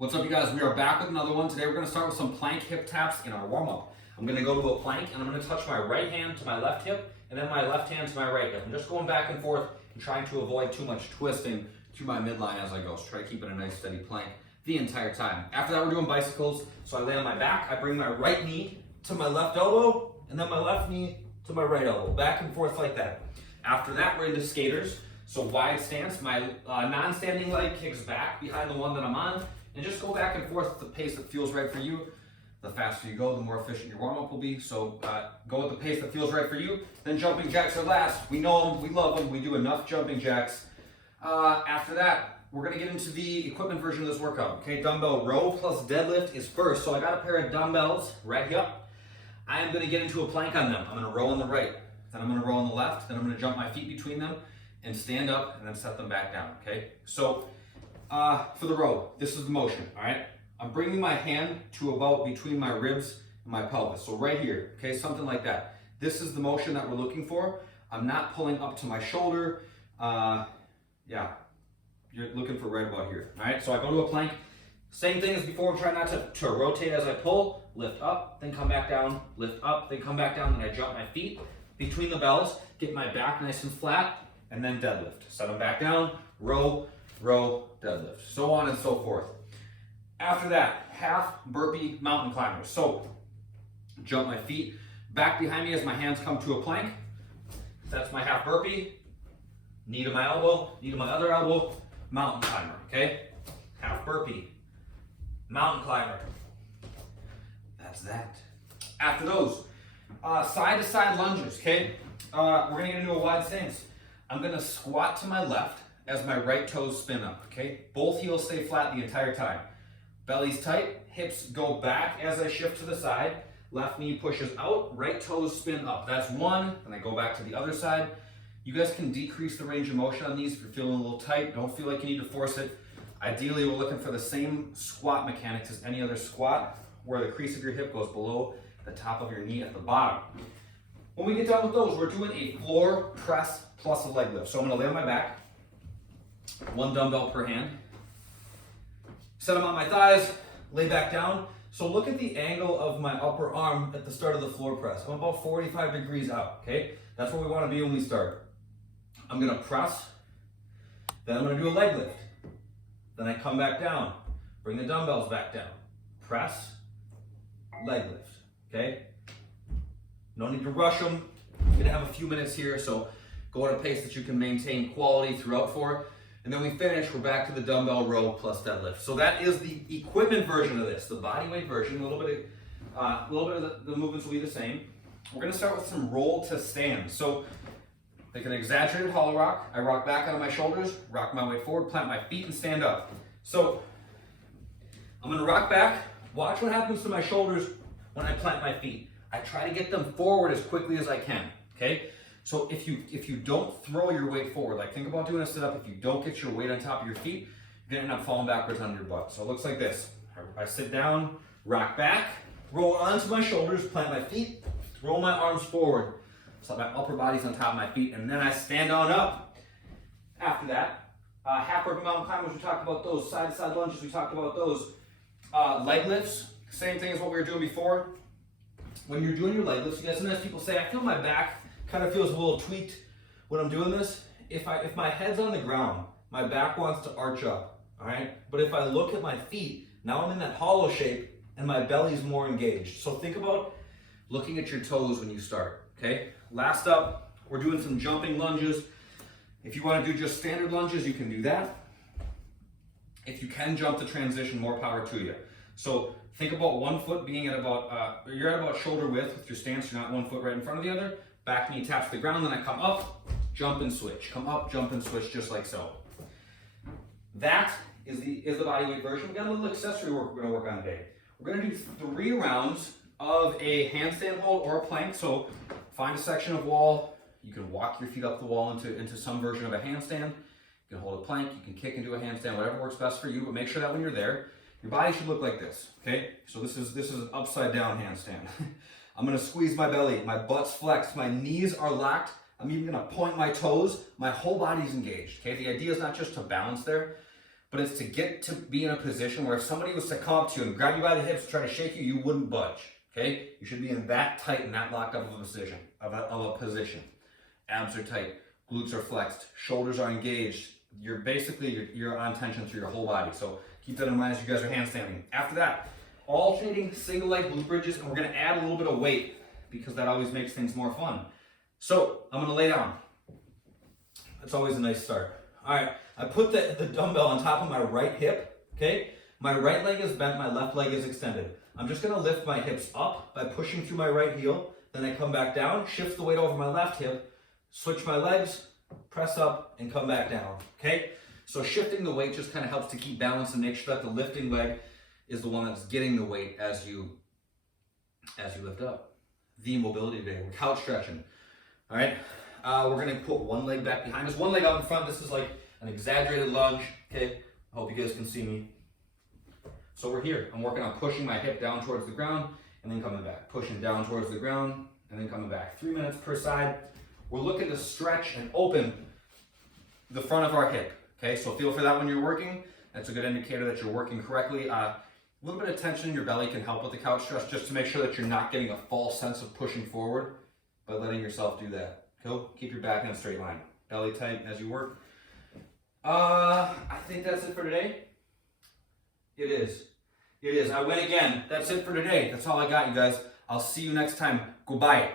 What's up, you guys? We are back with another one. Today we're going to start with some plank hip taps in our warm-up. I'm going to go to a plank and I'm going to touch my right hand to my left hip and then my left hand to my right hip. I'm just going back and forth and trying to avoid too much twisting through my midline as I go. So try to keep it a nice steady plank the entire time. After that, we're doing bicycles. So I lay on my back, I bring my right knee to my left elbow and then my left knee to my right elbow. Back and forth like that. After that, we're into skaters. So wide stance, my non-standing leg kicks back behind the one that I'm on. And just go back and forth at the pace that feels right for you. The faster you go, the more efficient your warm-up will be. So go at the pace that feels right for you. Then jumping jacks are last. We know them, we love them, we do enough jumping jacks. After that, we're gonna get into the equipment version of this workout. Okay, dumbbell row plus deadlift is first. So I got a pair of dumbbells right here. I am gonna get into a plank on them. I'm gonna row on the right, then I'm gonna row on the left, then I'm gonna jump my feet between them and stand up and then set them back down, okay? So, for the row, this is the motion, all right? I'm bringing my hand to about between my ribs and my pelvis. So right here, okay, something like that. This is the motion that we're looking for. I'm not pulling up to my shoulder. Yeah, you're looking for right about here, all right? So I go to a plank. Same thing as before, I'm trying not to rotate as I pull, lift up, then come back down, lift up, then come back down, then I jump my feet between the bells, get my back nice and flat, and then deadlift. Set them back down, row, row, deadlift, so on and so forth. After that, half burpee mountain climbers. So jump my feet back behind me as my hands come to a plank. That's my half burpee. Knee to my elbow, knee to my other elbow, mountain climber, okay? Half burpee, mountain climber. That's that. After those, side to side lunges, okay? We're gonna get into a wide stance. I'm gonna squat to my left as my right toes spin up, okay? Both heels stay flat the entire time. Belly's tight, hips go back as I shift to the side. Left knee pushes out, right toes spin up. That's one, and I go back to the other side. You guys can decrease the range of motion on these if you're feeling a little tight. Don't feel like you need to force it. Ideally, we're looking for the same squat mechanics as any other squat, where the crease of your hip goes below the top of your knee at the bottom. When we get done with those, we're doing a floor press plus a leg lift. So I'm gonna lay on my back, one dumbbell per hand, set them on my thighs, lay back down. So look at the angle of my upper arm at the start of the floor press. I'm about 45 degrees out, okay? That's where we wanna be when we start. I'm gonna press, then I'm gonna do a leg lift. Then I come back down, bring the dumbbells back down, press, leg lift, okay? No need to rush them. I'm gonna have a few minutes here, so go at a pace that you can maintain quality throughout for. And then we finish, we're back to the dumbbell row plus deadlift. So that is the equipment version of this, the body weight version. A little bit of the movements will be the same. We're gonna start with some roll to stand. So like an exaggerated hollow rock, I rock back out of my shoulders, rock my weight forward, plant my feet and stand up. So I'm gonna rock back, watch what happens to my shoulders when I plant my feet. I try to get them forward as quickly as I can, okay? So if you don't throw your weight forward, like think about doing a sit-up, if you don't get your weight on top of your feet, you're gonna end up falling backwards on your butt. So it looks like this. I sit down, rock back, roll onto my shoulders, plant my feet, roll my arms forward, so my upper body's on top of my feet, and then I stand on up. After that, half burpee mountain climbers, we talked about those. Side to side lunges, we talked about those. Leg lifts, same thing as what we were doing before. When you're doing your leg lifts, you guys, sometimes people say, I feel my back kind of feels a little tweaked when I'm doing this. If my head's on the ground, my back wants to arch up, all right? But if I look at my feet, now I'm in that hollow shape and my belly's more engaged. So think about looking at your toes when you start, okay? Last up, we're doing some jumping lunges. If you want to do just standard lunges, you can do that. If you can jump the transition, more power to you. So think about one foot being at about, you're at about shoulder width with your stance, you're not one foot right in front of the other. Back knee taps the ground, then I come up, jump and switch. Come up, jump and switch, just like so. That is the bodyweight version. We got a little accessory work we're gonna work on today. We're gonna do 3 rounds of a handstand hold or a plank. So find a section of wall. You can walk your feet up the wall into some version of a handstand. You can hold a plank, you can kick into a handstand, whatever works best for you, but make sure that when you're there, your body should look like this, okay? So this is an upside down handstand. I'm gonna squeeze my belly, my butt's flexed, my knees are locked. I'm even gonna point my toes, my whole body's engaged, okay? The idea is not just to balance there, but it's to get to be in a position where if somebody was to come up to you and grab you by the hips, try to shake you, you wouldn't budge. Okay? You should be in that tight and that locked up of a position. Abs are tight, glutes are flexed, shoulders are engaged. You're on tension through your whole body. So keep that in mind as you guys are handstanding. After that, alternating single leg glute bridges, and we're gonna add a little bit of weight because that always makes things more fun. So I'm gonna lay down. That's always a nice start. All right, I put the dumbbell on top of my right hip, okay? My right leg is bent, my left leg is extended. I'm just gonna lift my hips up by pushing through my right heel, then I come back down, shift the weight over my left hip, switch my legs, press up, and come back down, okay? So shifting the weight just kind of helps to keep balance and make sure that the lifting leg is the one that's getting the weight as you lift up. The mobility today, we're couch stretching, all right? We're gonna put one leg back behind us, one leg out in front. This is like an exaggerated lunge, okay? I hope you guys can see me. So we're here. I'm working on pushing my hip down towards the ground and then coming back. Pushing down towards the ground and then coming back. 3 minutes per side. We're looking to stretch and open the front of our hip, okay? So feel for that when you're working. That's a good indicator that you're working correctly. A little bit of tension in your belly can help with the couch stretch just to make sure that you're not getting a false sense of pushing forward by letting yourself do that. Cool? Keep your back in a straight line. Belly tight as you work. I think that's it for today. It is. It is. I win again. That's it for today. That's all I got, you guys. I'll see you next time. Goodbye.